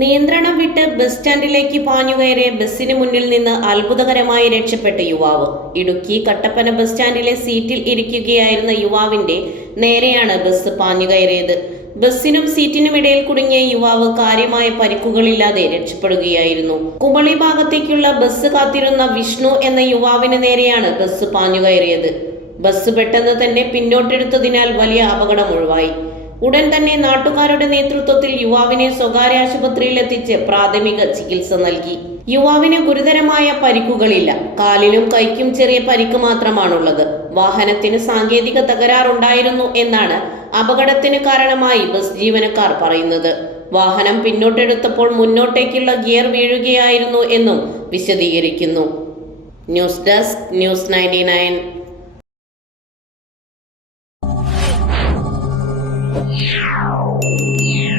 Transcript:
നിയന്ത്രണം വിട്ട് ബസ് സ്റ്റാൻഡിലേക്ക് പാഞ്ഞുകയറിയ ബസ്സിന് മുന്നിൽ നിന്ന് അത്ഭുതകരമായി രക്ഷപ്പെട്ട യുവാവ്. ഇടുക്കി കട്ടപ്പന ബസ് സ്റ്റാൻഡിലെ സീറ്റിൽ ഇരിക്കുകയായിരുന്ന യുവാവിന്റെ നേരെയാണ് ബസ് പാഞ്ഞുകയറിയത്. ബസ്സിനും സീറ്റിനും ഇടയിൽ കുടുങ്ങിയ യുവാവ് കാര്യമായ പരിക്കുകളില്ലാതെ രക്ഷപ്പെടുകയായിരുന്നു. കുമളി ഭാഗത്തേക്കുള്ള ബസ് കാത്തിരുന്ന വിഷ്ണു എന്ന യുവാവിന് നേരെയാണ് ബസ് പാഞ്ഞുകയറിയത്. ബസ് പെട്ടെന്ന് തന്നെ പിന്നോട്ടെടുത്തതിനാൽ വലിയ അപകടം ഒഴിവായി. ഉടൻ തന്നെ നാട്ടുകാരുടെ നേതൃത്വത്തിൽ യുവാവിനെ സ്വകാര്യ ആശുപത്രിയിൽ എത്തിച്ച് പ്രാഥമിക ചികിത്സ നൽകി. യുവാവിന് ഗുരുതരമായ പരിക്കുകളില്ല. കാലിലും കൈക്കും ചെറിയ പരിക്ക് മാത്രമാണുള്ളത്. വാഹനത്തിന് സാങ്കേതിക തകരാറുണ്ടായിരുന്നു എന്നാണ് അപകടത്തിന് കാരണമായി ബസ് ജീവനക്കാർ പറയുന്നത്. വാഹനം പിന്നോട്ടെടുത്തപ്പോൾ മുന്നോട്ടേക്കുള്ള ഗിയർ വീഴുകയായിരുന്നു എന്നും വിശദീകരിക്കുന്നു. News desk news ninety Yeah.